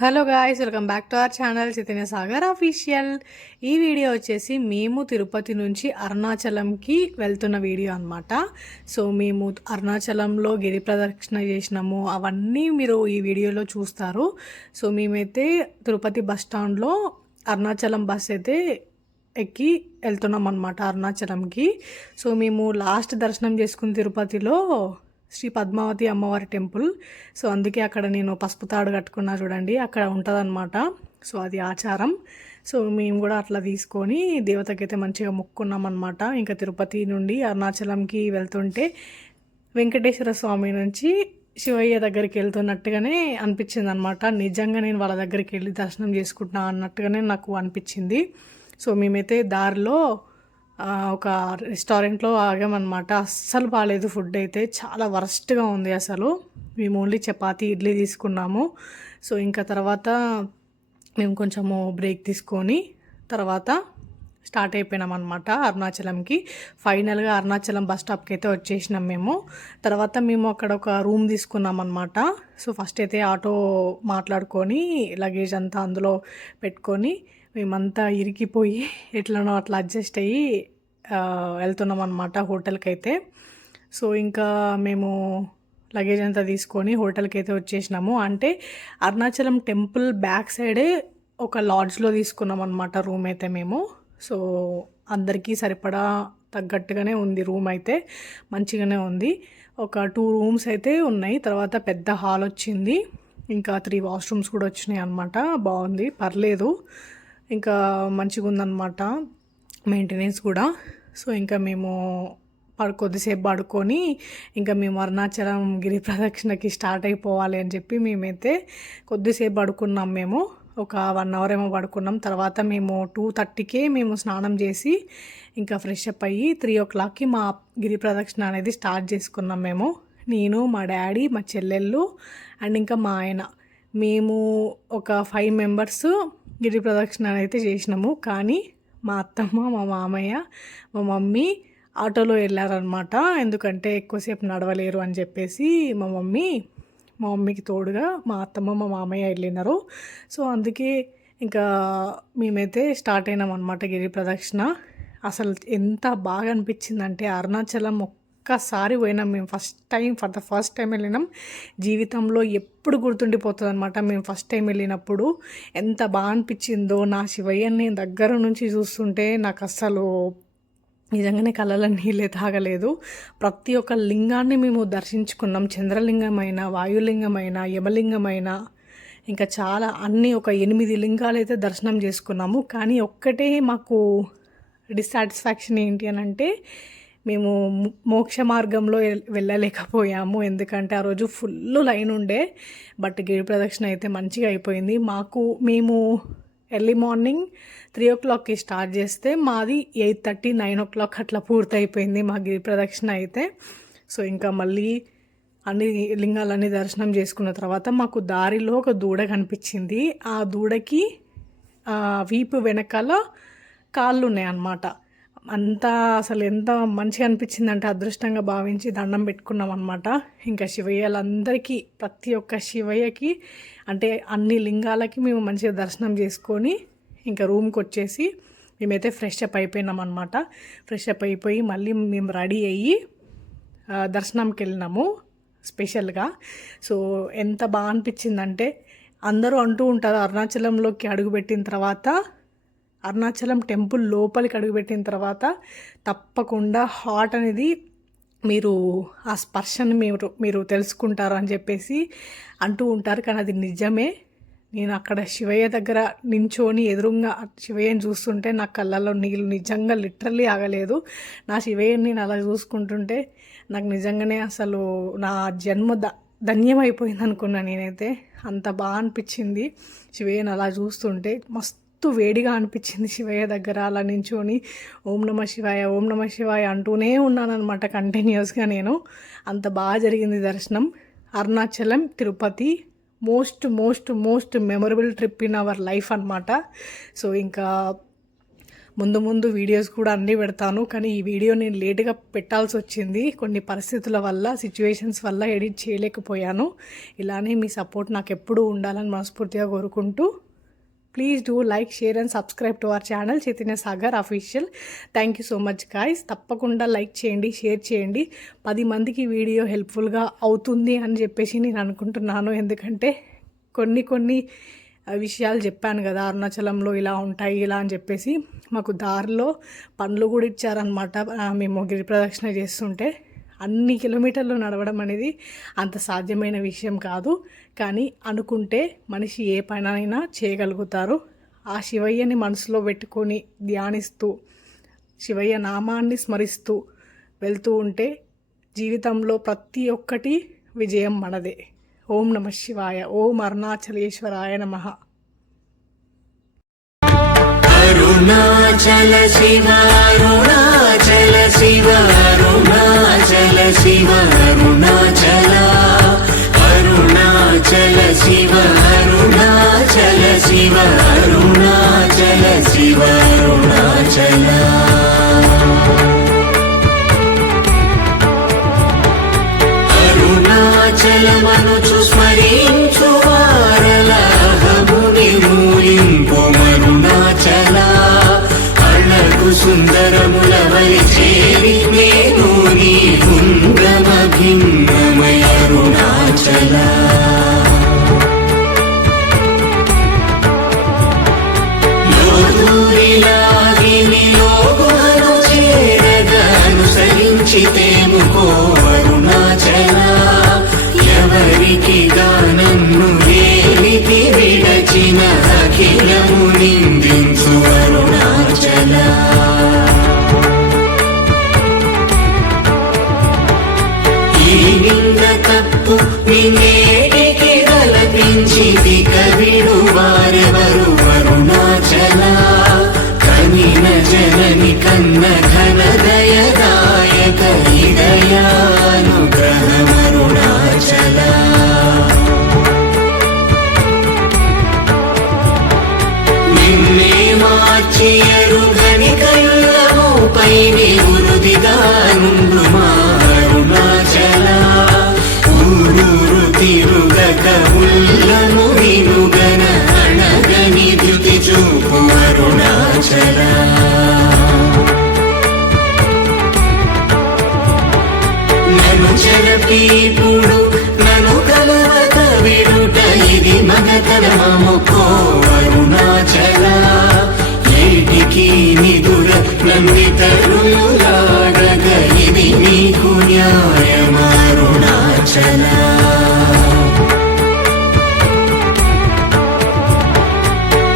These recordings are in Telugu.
Hello guys, welcome back to our channel Chaitanya Sagar official. ఈ వీడియో వచ్చేసి మేము తిరుపతి నుంచి అరుణాచలంకి వెళ్తున్న వీడియో అనమాట. సో మేము అరుణాచలంలో గిరి ప్రదక్షిణ చేసినాము, అవన్నీ మీరు ఈ వీడియోలో చూస్తారు. సో మేమైతే తిరుపతి బస్ స్టాండ్లో అరుణాచలం బస్ అయితే ఎక్కి వెళ్తున్నాం అనమాట అరుణాచలంకి. సో మేము లాస్ట్ దర్శనం చేసుకుని తిరుపతిలో శ్రీ పద్మావతి అమ్మవారి టెంపుల్. సో అందుకే అక్కడ నేను పసుపు తాడు కట్టుకున్నా చూడండి, అక్కడ ఉంటుందన్నమాట. సో అది ఆచారం. సో మేము కూడా అట్లా తీసుకొని దేవతకైతే మంచిగా మొక్కున్నాం అనమాట. ఇంకా తిరుపతి నుండి అరుణాచలంకి వెళ్తుంటే వెంకటేశ్వర స్వామి నుంచి శివయ్య దగ్గరికి వెళ్తున్నట్టుగానే అనిపించింది అనమాట. నిజంగా నేను వాళ్ళ దగ్గరికి వెళ్ళి దర్శనం చేసుకుంటున్నా అన్నట్టుగానే నాకు అనిపించింది. సో మేమైతే దారిలో ఒక రెస్టారెంట్లో ఆగామన్నమాట. అస్సలు బాగాలేదు ఫుడ్, అయితే చాలా వరస్ట్గా ఉంది అసలు. మేము ఓన్లీ చపాతీ ఇడ్లీ తీసుకున్నాము. సో ఇంకా తర్వాత మేము కొంచెము బ్రేక్ తీసుకొని తర్వాత స్టార్ట్ అయిపోయినాం అనమాట అరుణాచలంకి. ఫైనల్గా అరుణాచలం బస్ స్టాప్కి అయితే వచ్చేసినాం మేము. తర్వాత మేము అక్కడ ఒక రూమ్ తీసుకున్నాం అనమాట. సో ఫస్ట్ అయితే ఆటో మాట్లాడుకొని లగేజ్ అంతా అందులో పెట్టుకొని మేమంతా ఇరికిపోయి ఎట్లనో అట్లా అడ్జస్ట్ అయ్యి వెళ్తున్నాం అనమాట హోటల్కి అయితే. సో ఇంకా మేము లగేజ్ అంతా తీసుకొని హోటల్కి అయితే వచ్చేసినాము. అంటే అరుణాచలం టెంపుల్ బ్యాక్ సైడే ఒక లాడ్జ్లో తీసుకున్నాం అనమాట రూమ్ అయితే మేము. సో అందరికీ సరిపడా తగ్గట్టుగానే ఉంది రూమ్ అయితే, మంచిగానే ఉంది. ఒక 2 రూమ్స్ అయితే ఉన్నాయి, తర్వాత పెద్ద హాల్ వచ్చింది, ఇంకా 3 వాష్రూమ్స్ కూడా వచ్చినాయి అనమాట. బాగుంది, పర్లేదు, ఇంకా మంచిగా ఉందన్నమాట మెయింటెనెన్స్ కూడా. సో ఇంకా మేము కొద్దిసేపు పడుకొని ఇంకా మేము అరుణాచలం గిరి ప్రదక్షిణకి స్టార్ట్ అయిపోవాలి అని చెప్పి మేమైతే కొద్దిసేపు పడుకున్నాం. మేము ఒక 1 అవర్ ఏమో పడుకున్నాం. తర్వాత మేము 2:30కే మేము స్నానం చేసి ఇంకా ఫ్రెష్ అప్ అయ్యి 3 o'clockకి మా గిరి ప్రదక్షిణ అనేది స్టార్ట్ చేసుకున్నాం మేము. నేను, మా డాడీ, మా చెల్లెళ్ళు అండ్ ఇంకా మా ఆయన, మేము ఒక 5 మెంబర్స్ గిరి ప్రదక్షిణ అయితే చేసినాము. కానీ మా అత్తమ్మ, మా మామయ్య, మా మమ్మీ ఆటోలో వెళ్ళారనమాట. ఎందుకంటే ఎక్కువసేపు నడవలేరు అని చెప్పేసి మా మమ్మీకి తోడుగా మా అత్తమ్మ, మా మామయ్య వెళ్ళినారు. సో అందుకే ఇంకా మేమైతే స్టార్ట్ అయినాం అనమాట గిరి ప్రదక్షిణ. అసలు ఎంత బాగా అనిపించిందంటే అరుణాచలం ఒక్కసారి పోయినాం మేము, ఫర్ ద ఫస్ట్ టైం వెళ్ళినాం. జీవితంలో ఎప్పుడు గుర్తుండిపోతుంది అనమాట. మేము ఫస్ట్ టైం వెళ్ళినప్పుడు ఎంత బాగా అనిపించిందో, నా శివయ్యని దగ్గర నుంచి చూస్తుంటే నాకు అస్సలు నిజంగానే కళ్ళలో నీళ్ళే తాగలేదు. ప్రతి ఒక్క లింగాన్ని మేము దర్శించుకున్నాం. చంద్రలింగమైన, వాయులింగమైన, యమలింగమైన, ఇంకా చాలా అన్నీ ఒక 8 లింగాలు అయితే దర్శనం చేసుకున్నాము. కానీ ఒక్కటే మాకు డిస్సాటిస్ఫాక్షన్ ఏంటి అని అంటే మేము మోక్ష మార్గంలో వెళ్ళలేకపోయాము. ఎందుకంటే ఆ రోజు ఫుల్ లైన్ ఉండే. బట్ గిరి ప్రదక్షిణ అయితే మంచిగా అయిపోయింది. మేము ఎర్లీ మార్నింగ్ 3 o'clockకి స్టార్ట్ చేస్తే మాది 8:30, 9 o'clock అట్లా పూర్తయిపోయింది మా గిరి ప్రదక్షిణ అయితే. సో ఇంకా మళ్ళీ అన్ని లింగాలన్నీ దర్శనం చేసుకున్న తర్వాత మాకు దారిలో ఒక దూడ కనిపించింది. ఆ దూడకి వీపు వెనకాల కాళ్ళు ఉన్నాయన్నమాట. అంతా అసలు ఎంత మంచిగా అనిపించిందంటే అదృష్టంగా భావించి దండం పెట్టుకున్నాం అనమాట. ఇంకా శివయ్యలందరికీ, ప్రతి ఒక్క శివయ్యకి అంటే అన్ని లింగాలకి మేము మంచిగా దర్శనం చేసుకొని ఇంకా రూమ్కి వచ్చేసి మేమైతే ఫ్రెష్ అప్ అయిపోయినాం అనమాట. ఫ్రెష్ అప్ అయిపోయి మళ్ళీ మేము రెడీ అయ్యి దర్శనంకి వెళ్ళినాము స్పెషల్గా. సో ఎంత బాగా అనిపించిందంటే అందరూ అంటూ ఉంటారు అరుణాచలంలోకి అడుగుపెట్టిన తర్వాత, అరుణాచలం టెంపుల్ లోపలికి అడుగుపెట్టిన తర్వాత తప్పకుండా హార్ట్ అనేది మీరు ఆ స్పర్శను మీరు తెలుసుకుంటారు అని చెప్పేసి అంటూ ఉంటారు. కానీ అది నిజమే. నేను అక్కడ శివయ్య దగ్గర నించోని ఎదురుగా శివయ్యని చూస్తుంటే నా కళ్ళల్లో నీళ్ళు నిజంగా లిటరల్లీ ఆగలేదు. నా శివయ్యని నేను అలా చూసుకుంటుంటే నాకు నిజంగానే అసలు నా జన్మ ధన్యమైపోయింది అనుకున్నా నేనైతే. అంత బాగా అనిపించింది శివయ్యని అలా చూస్తుంటే. మస్తు వేడిగా అనిపించింది శివయ్య దగ్గర అలా నించోని ఓం నమ శివాయ, ఓం నమ శివాయ అంటూనే ఉన్నానన్నమాట కంటిన్యూస్గా నేను. అంత బాగా జరిగింది దర్శనం. Arunachalam, Tirupati most most most memorable trip in our life అనమాట. సో ఇంకా ముందు ముందు వీడియోస్ కూడా అన్నీ పెడతాను. కానీ ఈ వీడియో నేను లేటుగా పెట్టాల్సి వచ్చింది, కొన్ని పరిస్థితుల వల్ల, సిచ్యువేషన్స్ వల్ల ఎడిట్ చేయలేకపోయాను. ఇలానే మీ సపోర్ట్ నాకు ఎప్పుడూ ఉండాలని మనస్ఫూర్తిగా కోరుకుంటూ, please do like, share and subscribe to our channel Chaitanya Sagar official. Thank you so much guys. తప్పకుండా లైక్ చేయండి, షేర్ చేయండి. 10 మందికి వీడియో హెల్ప్ఫుల్గా అవుతుంది అని చెప్పేసి నేను అనుకుంటున్నాను. ఎందుకంటే కొన్ని విషయాలు చెప్పాను కదా, అరుణాచలంలో ఇలా ఉంటాయి ఇలా అని చెప్పేసి. మాకు దారిలో పండ్లు కూడా ఇచ్చారనమాట. మేము గిరి ప్రదక్షిణ చేస్తుంటే అన్ని కిలోమీటర్లు నడవడం అనేది అంత సాధ్యమైన విషయం కాదు. కానీ అనుకుంటే మనిషి ఏ పనైనా చేయగలుగుతారు. ఆ శివయ్యని మనసులో పెట్టుకొని ధ్యానిస్తూ, శివయ్య నామాన్ని స్మరిస్తూ వెళ్తూ ఉంటే జీవితంలో ప్రతి ఒక్కటి విజయం మనదే. ఓం నమ శివాయ. ఓం అరుణాచలేశ్వరాయ నమః. అరుణాచల శివ అరుణాచల శివ అరుణాచల శివ అరుణాచల అరుణాచల శివ అరుణాచల శివ అరుణాచల శివ అరుణాచల అరుణాచలమనుచు స్మరించు వారలహముని మూలింపు మరుణాచల అళ్ళకు సుందరముల వలి చేరి నేను నీ గుండ్రమ భిన్నమయ అరుణాచల లోదూరిలాగిని లోగుహను చేరగా అనుసరించితేముకో అరుణాచల ఎవరికి గానన్ను వేలితి విడచిన అఖిలము నిందించు అరుణాచల ఈ నింద తప్పు నిన్నేటికి గలపించితి కవిడు వారెవరు అరుణాచల కనిన జనని కన్న ఘన దయదాయక హృదయానుగ్రహమరుణాచల నిన్నే మార్చి ఎరుగని కళ్ళముపై నివృదిగా నుండు మా అరుణాచల ఊరూరు తిరుగక ఉల్లము వినుగన అణగని ద్యుతి చూపు అరుణాచల నన్ను చెరపీపుడు నన్ను కలవక విడుట ఇది మగతరమముకో అరుణాచల ఏటికి నిదుర నందితరులాడగ ఇది నీకు న్యాయమరుణాచల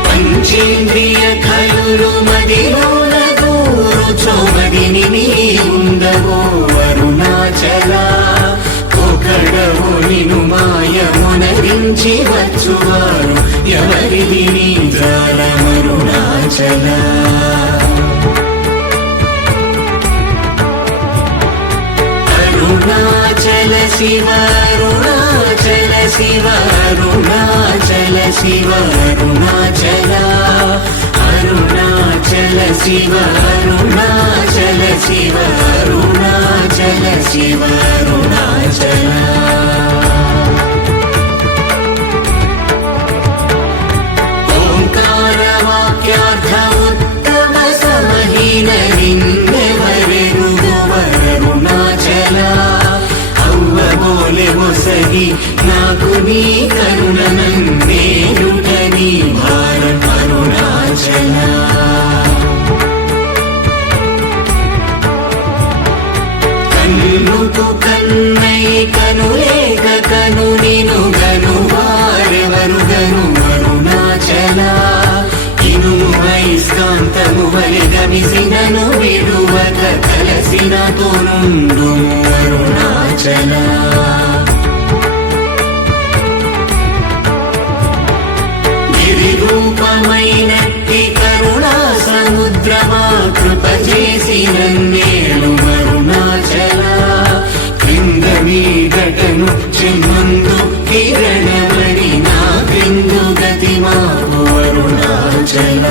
పంచేంద్రియ కలులు మదిలోన దూరుచోమదిని నీ ఉండవో అరుణాచల ఒకడవు నిను మాయమునరించి వచ్చువారు ఎవరిది నీ జాలమరుణాచల అరుణాచల శివ అరుణాచల శివ అరుణాచల శివ అరుణాచల అరుణాచల శివ అరుణాచల శివ అరుణాచల శివ అరుణాచల ఓంకార వాక్యార్థ ఉత్తమ సమహీన నిన్నెవరెరుగవరుణాచల అవ్వబోలె ఒసగి నాకు నీ కరుణ నన్నేయుట నీ భారం అరుణాచల కన్నుకు కన్నై కనులేక కను నిను గను వారెవరు గను అరుణాచల ఇనుము వైస్కాంతము వలె గమిసినను విడువక కలసినతో నుండు అరుణాచల గిరిరూపమైనట్టి కరుణా సముద్రమా కృప చేసి నన్నేలు అరుణాచల క్రింద మీదటను చెమ్మందు కిరణమణి నా క్రిందు గతి మాకు అరుణాచల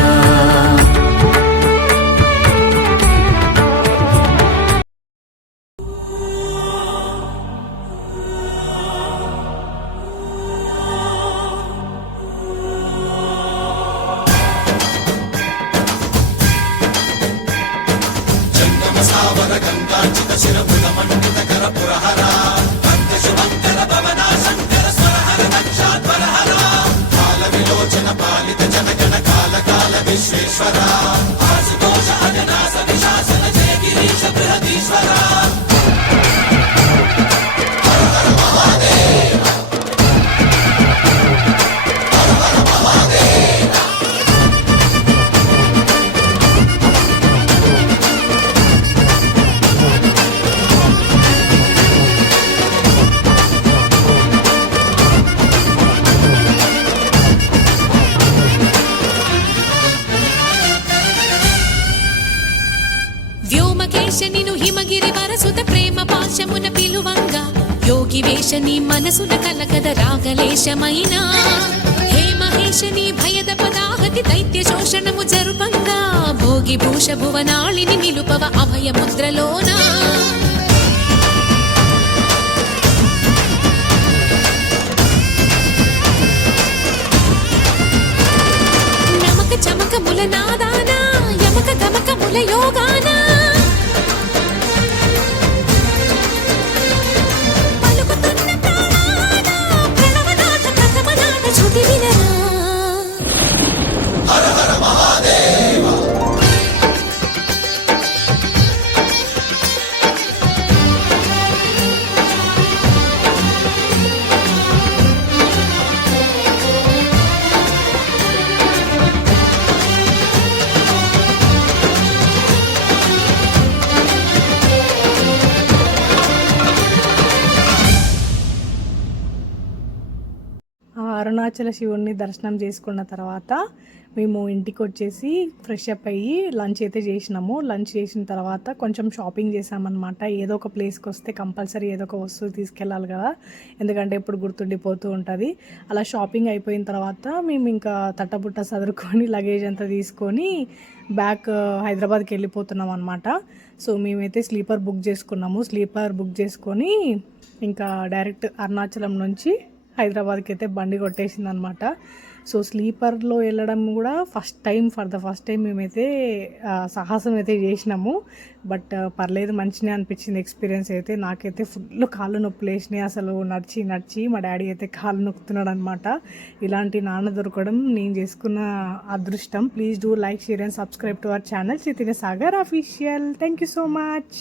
వ్యోమకేశ నిను హిమగిరి వరసుత ప్రేమ పాశమున పిలువంగా యోగి వేషని మనసున కలకద రాగలేశమైనా హే మహేశని భయద పదాహతి దైత్య శోషణము జరుపంగా భోగి భూష భువనాళిని నిలుపవ అభయ ముద్రలోనా నమక చమకముల నాదానా యమక గమకముల యోగానా పలుకుతున్న ప్రాణాన ప్రణవనాథ ప్రథమనాథ శృతి వినరా ఆ అరుణాచల శివుణ్ణి దర్శనం చేసుకున్న తర్వాత మేము ఇంటికి వచ్చేసి ఫ్రెష్ అప్ అయ్యి లంచ్ అయితే చేసినాము. లంచ్ చేసిన తర్వాత కొంచెం షాపింగ్ చేసామన్నమాట. ఏదో ఒక ప్లేస్కి వస్తే కంపల్సరీ ఏదో ఒక వస్తువు తీసుకెళ్ళాలి కదా, ఎందుకంటే ఇప్పుడు గుర్తుండిపోతూ ఉంటుంది. అలా షాపింగ్ అయిపోయిన తర్వాత మేము ఇంకా తట్టబుట్ట సదురుకొని లగేజ్ అంతా తీసుకొని బ్యాక్ హైదరాబాద్కి వెళ్ళిపోతున్నాం అనమాట. సో మేమైతే స్లీపర్ బుక్ చేసుకున్నాము. స్లీపర్ బుక్ చేసుకొని ఇంకా డైరెక్ట్ అరుణాచలం నుంచి హైదరాబాద్కి అయితే బండి కొట్టేసింది అనమాట. సో స్లీపర్లో వెళ్ళడం కూడా ఫర్ ద ఫస్ట్ టైం మేమైతే సాహసం అయితే చేసినాము. బట్ పర్లేదు, మంచిగా అనిపించింది ఎక్స్పీరియన్స్ అయితే. నాకైతే ఫుల్ కాళ్ళు నొప్పులు వేసినాయి అసలు నడిచి. మా డాడీ అయితే కాళ్ళు నొక్కుతున్నాడు అనమాట. ఇలాంటి నాన్న దొరకడం నేను చేసుకున్న అదృష్టం. Please do like, share and subscribe to our channel Chaitanya Sagar official. Thank you so much.